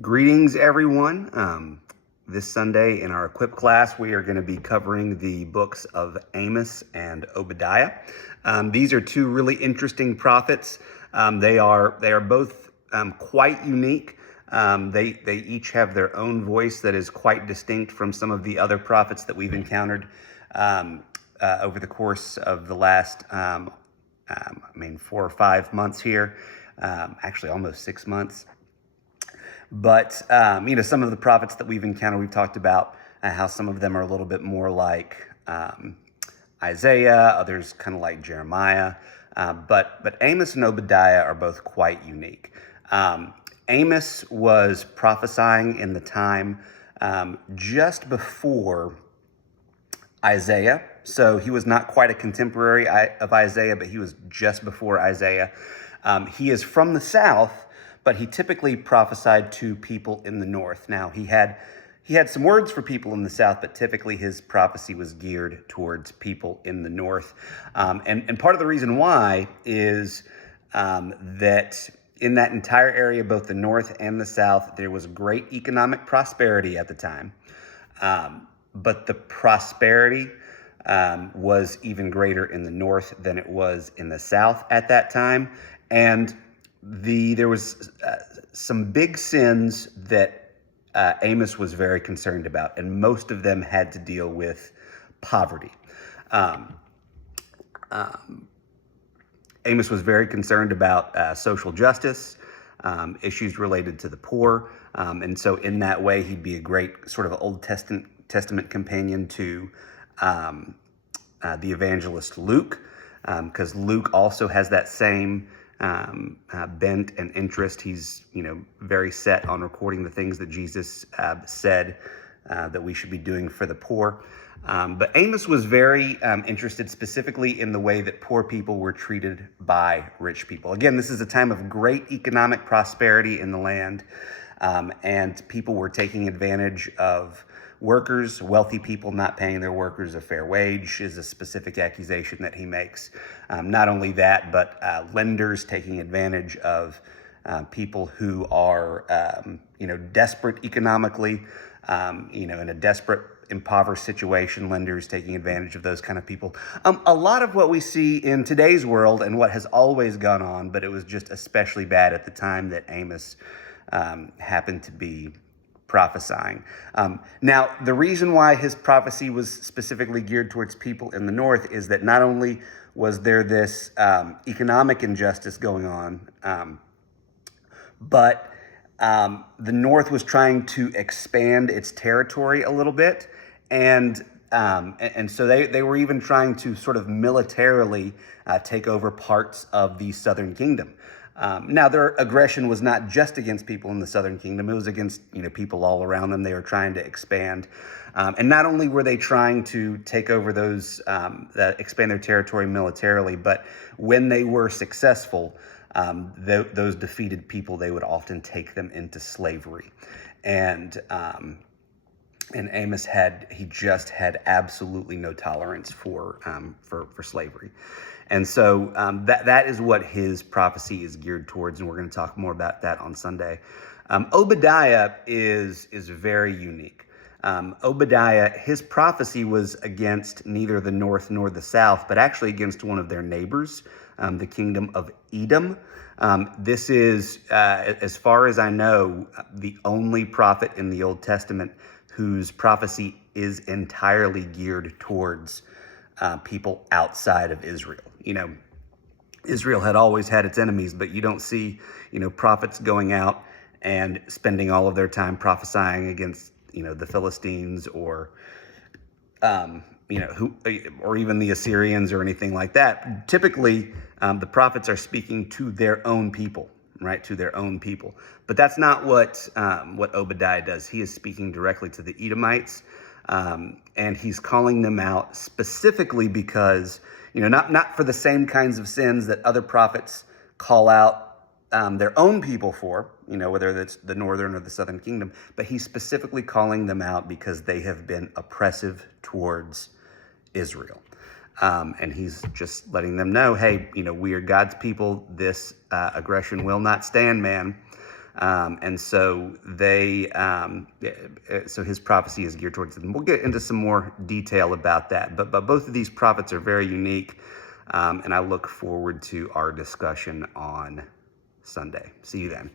Greetings, everyone. This Sunday in our Equip class, we are going to be covering the books of Amos and Obadiah. These are two really interesting prophets. They are both quite unique. They each have their own voice that is quite distinct from some of the other prophets that we've encountered over the course of the last 4 or 5 months here, actually almost 6 months. But, some of the prophets that we've encountered, we've talked about how some of them are a little bit more like Isaiah, others kind of like Jeremiah. But Amos and Obadiah are both quite unique. Amos was prophesying in the time just before Isaiah. So he was not quite a contemporary of Isaiah, but he was just before Isaiah. He is from the south, but he typically prophesied to people in the north. Now, he had some words for people in the south, but typically his prophecy was geared towards people in the north. And part of the reason why is that in that entire area, both the north and the south, there was great economic prosperity at the time. But the prosperity was even greater in the north than it was in the south at that time. And there was some big sins that Amos was very concerned about, and most of them had to deal with poverty. Amos was very concerned about social justice, issues related to the poor, and so in that way, he'd be a great sort of Old Testament companion to the evangelist Luke, because Luke also has that same bent and interest. He's, very set on recording the things that Jesus said that we should be doing for the poor. But Amos was very interested specifically in the way that poor people were treated by rich people. Again, this is a time of great economic prosperity in the land, and people were taking advantage of workers. Wealthy people not paying their workers a fair wage is a specific accusation that he makes. Not only that, but lenders taking advantage of people who are, desperate economically, in a desperate, impoverished situation, lenders taking advantage of those kind of people. A lot of what we see in today's world and what has always gone on, but it was just especially bad at the time that Amos happened to be prophesying. Now, the reason why his prophecy was specifically geared towards people in the north is that not only was there this economic injustice going on, but the north was trying to expand its territory a little bit, and so they were even trying to sort of militarily take over parts of the southern kingdom. Now, their aggression was not just against people in the southern kingdom. It was against, people all around them. They were trying to expand. And not only were they trying to take over those, expand their territory militarily, but when they were successful, those defeated people, they would often take them into slavery. And Amos had absolutely no tolerance for slavery. And so that is what his prophecy is geared towards, and we're going to talk more about that on Sunday. Obadiah is very unique. Obadiah, his prophecy was against neither the north nor the south, but actually against one of their neighbors, the kingdom of Edom. This is, as far as I know, the only prophet in the Old Testament whose prophecy is entirely geared towards people outside of Israel. Israel had always had its enemies, but you don't see, prophets going out and spending all of their time prophesying against, the Philistines or, or even the Assyrians or anything like that. Typically, the prophets are speaking to their own people, right? To their own people. But that's not what Obadiah does. He is speaking directly to the Edomites, and he's calling them out specifically because, not for the same kinds of sins that other prophets call out their own people for, whether that's the northern or the southern kingdom, but he's specifically calling them out because they have been oppressive towards Israel. And he's just letting them know, hey, we are God's people. This aggression will not stand, man. And so so his prophecy is geared towards them. We'll get into some more detail about that, but both of these prophets are very unique, and I look forward to our discussion on Sunday. See you then.